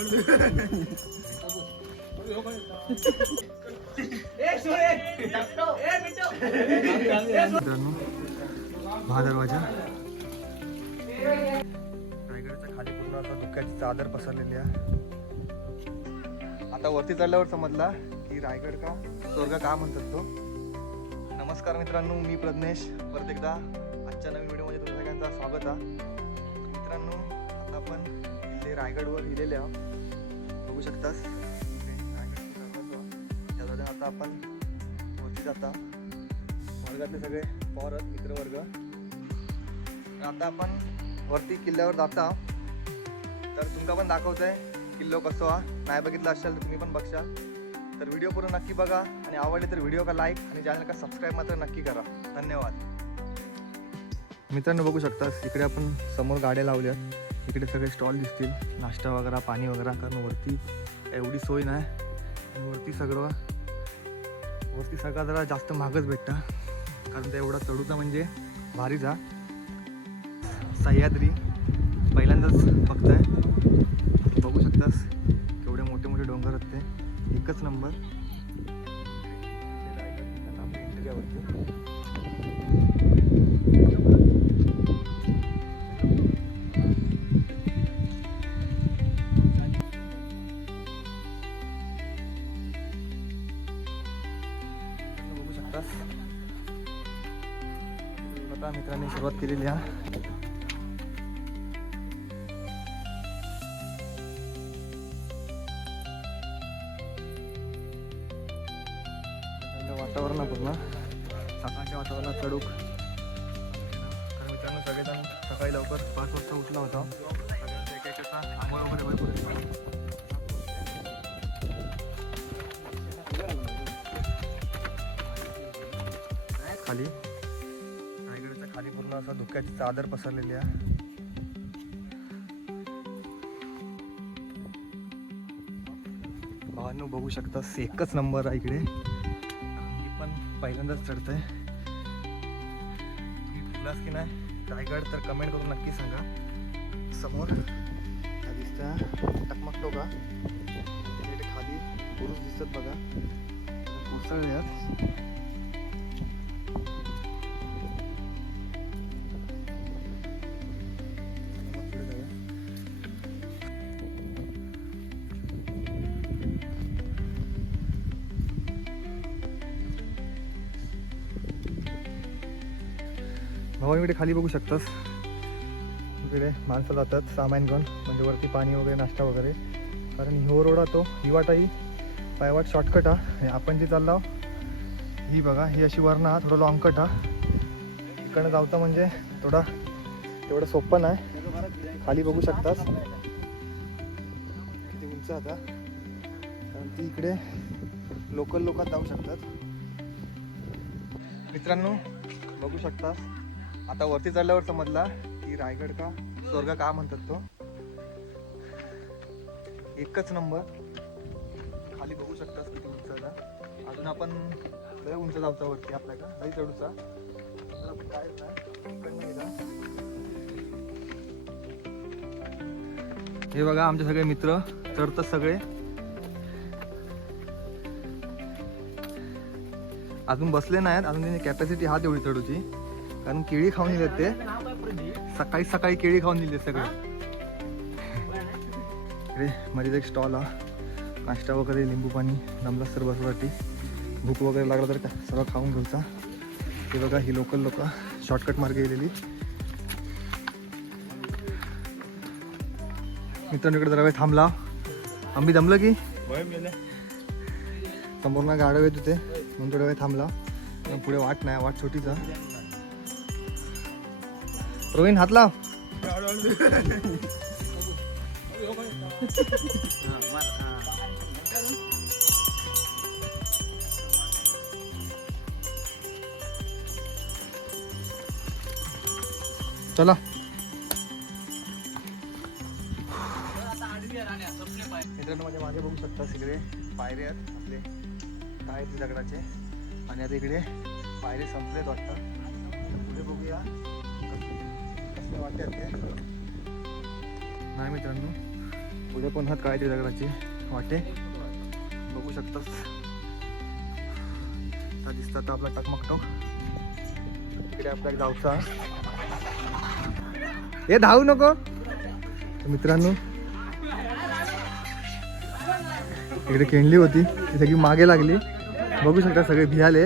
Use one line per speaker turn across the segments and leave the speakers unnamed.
मित्रांनो महादरवाजा रायगडच्या खाली पूर्ण असा धुक्याची चादर पसरलेली आहे. आता वरती चढल्यावर समजला की रायगड का स्वर्ग का म्हणतात तो. नमस्कार मित्रांनो मी प्रज्ञेश. परत एकदा आजच्या नवीन व्हिडिओमध्ये तुमचं सगळ्यांचा स्वागत आहे. मित्रांनो आता आपण इथे रायगडवर लिहिलेले आहोत. बघू शकतास त्याला आता आपण वरती जाता. वर्गातले सगळे पॉरत मित्रवर्ग. आता आपण वरती किल्ल्यावर जाता. तर तुमका पण दाखवतंय किल्लो कसो हा. नाही बघितला असाल तर तुम्ही पण बघशाल तर व्हिडिओ पूर्ण नक्की बघा. आणि आवडले तर व्हिडिओ का लाईक आणि चॅनल का सबस्क्राईब मात्र नक्की करा. धन्यवाद. मित्रांनो बघू शकतास इकडे आपण समोर गाड्या लावल्यात. इकडे सगळे स्टॉल दिसतील. नाश्ता वगैरे पाणी वगैरे कारण वरती एवढी सोय नाही. आणि वरती सगळं वरती सगळा जरा जास्त महागच भेटतं. कारण ते एवढा चढूचा म्हणजे भारी जा. सह्याद्री पहिल्यांदाच बघताय. बघू शकतास केवढे मोठे मोठे डोंगर आहेत ते. एकच नंबर. बघू आता मित्रांनी सुरुवात केलेली हा. वातावरण आहे पूर्ण. सकाळच्या वातावरणात चढूक. तर मित्रांनो सगळेजण सकाळी लवकर पाच वाजता उठला होता. सगळ्यांचा एक एक असा आंघोळ वगैरे भरपूर खाली पूर्ण असं धुक्याची चादर पसरलेली आहे. भावांनो बघू शकता एकच नंबर आहे इकडे. मी पण पहिल्यांदाच चढतोय. तुम्ही फिरलास की नाही रायगड तर कमेंट करून नक्की सांगा. समोर हा दिसता टकमक टोका. तिकडे खाली पुरुष दिसतात बघा. कोसळल्यात भाऊ इकडे खाली बघू शकतास. इकडे माणसं जातात सामान घेऊन. म्हणजे वरती पाणी वगैरे नाश्ता वगैरे. कारण हो रोड तो. ही वाटाही पायवाट शॉर्टकट हा. आणि आपण जी चाललो ही बघा ही अशी वर्ण हा थोडं लॉंग कट हा. इकडनं जावता म्हणजे थोडा तेवढं सोपं नाही. खाली बघू शकतास. किती उंच आता. कारण ती इकडे लोकल लोक जाऊ शकतात. मित्रांनो बघू शकतास. आता वरती चढल्यावर समजला की रायगड का स्वर्ग का म्हणतात तो. एकच नंबर. खाली बघू शकतास किती उंच अजून आपण लय उंच जाऊचा वरती आपल्या का लई चढूचा. तर आपण काय नाही हे बघा आमचे सगळे मित्र चढतात सगळे. अजून बसले नाहीत. अजून त्यांची कॅपॅसिटी हा तेवढी चढूची. कारण केळी खाऊन येतात ते. सकाळी सकाळी केळी खाऊन दिले सगळे. अरे मध्ये एक स्टॉल हा. नाश्ता वगैरे लिंबू पाणी दमला सर बसवासाठी भूक वगैरे लागला तर काय? खाऊन घ्यायचा ते बघा ही लोकल लोक. शॉर्टकट मार्ग गेलेली. मित्रांनो इकडे जरा वेळ थांबला. आम्ही दमलं की? समोरनं गाड्या येत होते. म्हणून थोडा वेळ थांबला. पण पुढे वाट नाही वाट छोटीच आहे. प्रवीण हात लाव. चला. मित्रांनो माझ्या मागे बघू शकता इकडे पायरे आहेत आपले. काय दगडाचे. आणि आता इकडे पायरे संपलेत वाटतं. पुढे बघूया. नाही मित्रांनो पुढे पण हात काळ्या दगडाची वाटे. बघू शकतास आता दिसतात आपला टकमकटो इकडे आपला गावचा हे धावू नको. तर मित्रांनो इकडे केंडली होती ती सगळी मागे लागली. बघू शकता सगळे भियाले.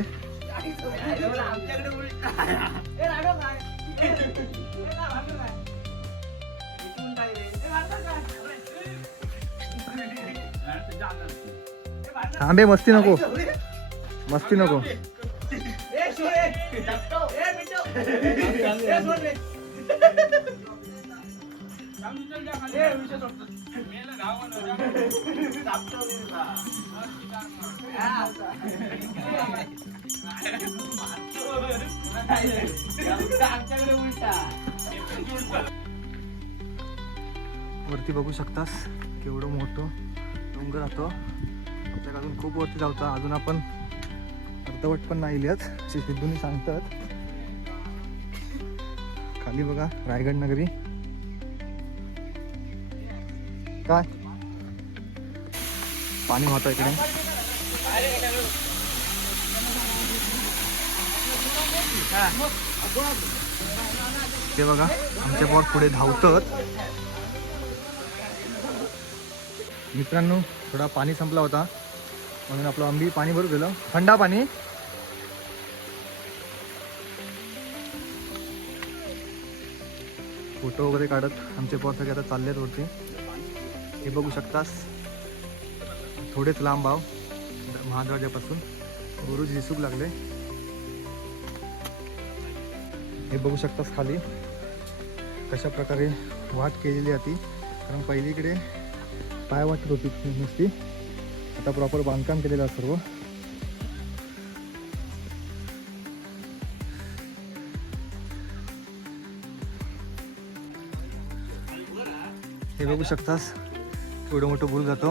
आंबे मस्ती नको. मस्ती नको. वरती बघू शकतास केवढं मोठं डोंगर राहतो. आपल्याला अजून खूप वरती जावता अजून आपण अर्धवट पण नाही लिहत असे सिद्धूनी सांगतात. खाली बघा रायगड नगरी. काय? पाणी वाहतं इकडे. ते बघा आमचे बॉट पुढे धावतात. मित्रांनो थोडा पाणी संपला होता. म्हणून आपलं आंबी पाणी भरू गेलं. थंडा पाणी. फोटो वगैरे काढत आमचे पॉट सगळे आता आहेत वरती. हे बघू शकतास. थोडेच लांब भाव महादरवाज्यापासून गुरुजी दिसूक लागले. हे बघू शकतास खाली. कशा प्रकारे वाट केलेली आहे ती. कारण पहिलीकडे पाय वाटत होती नुसती. आता प्रॉपर बांधकाम केलेलं आहे सर्व. हे बघू शकतास एवढं मोठं भूल जातो.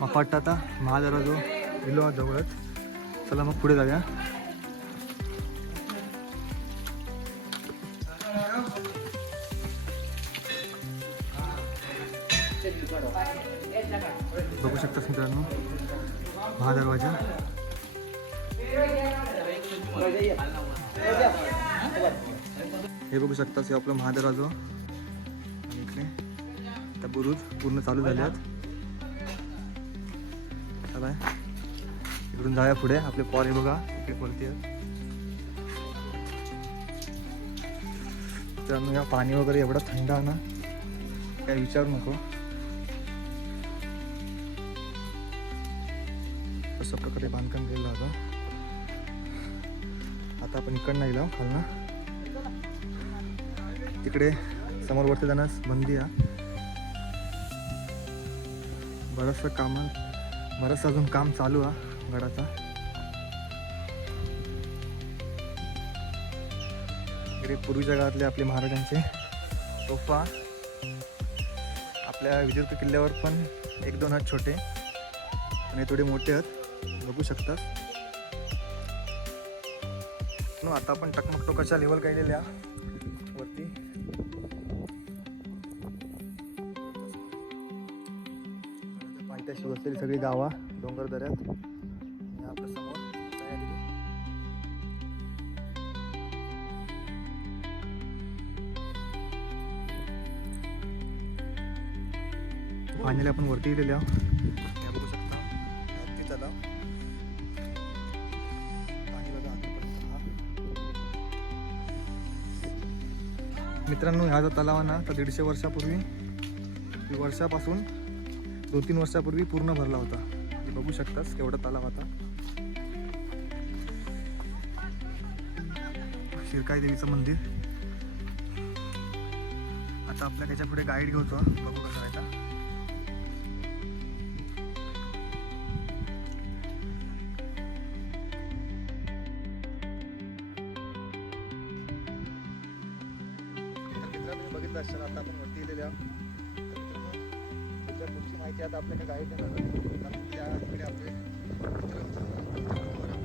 मग वाटतं आता महादरवाजो गेलो जवळच. चला मग पुढे जाऊया. बघू शकतास मित्रांनो महादरवाजा हे बघू शकतास हे आपलं महादरवाजा. आणि इकडे त्या बुरुज पूर्ण चालू झाले आहेत चला इकडून जाऊया पुढे. आपले पॉल हे बघा इकडे वरती आहेत. या पाणी वगैरे एवढं थंड आहे ना काही विचारू नको. अशा प्रकारे बांधकाम केलेलं होतं. आता आपण इकडनं येलो खालना. तिकडे समोर वरती जाण्यास बंदी आ बरंचसं काम बरंचसं अजून काम चालू आहे गडाचा. इकडे पूर्वीच्या काळातले आपले महाराजांचे तोफा आपल्या विजयदुर्ग किल्ल्यावर पण एक दोन आहेत छोटे आणि थोडे मोठे आहेत बघू शकतात नो आता आपण टकमक टोकाच्या लेवल गेलेल्या. वरती. पायथ्याशी बसलेली सगळी गावा डोंगर दऱ्यात. आपल्यासमोर फायनली आपण वरती गेलेले आहोत मित्रांनो ह्या जो तलाव आहे ना तर दीडशे वर्षापूर्वी वर्षापासून दोन तीन वर्षापूर्वी पूर्ण भरला होता. बघू शकतास केवढा तलाव आता. शिरकाई देवीचं मंदिर. आता आपल्या त्याच्या पुढे गाईड घेतो बघू कसं आहे आपण वरती गेलेल्या त्याच्या पुढची माहिती आता आपल्याकडे गाईड देणार कारण त्या इकडे आपले मित्र होते.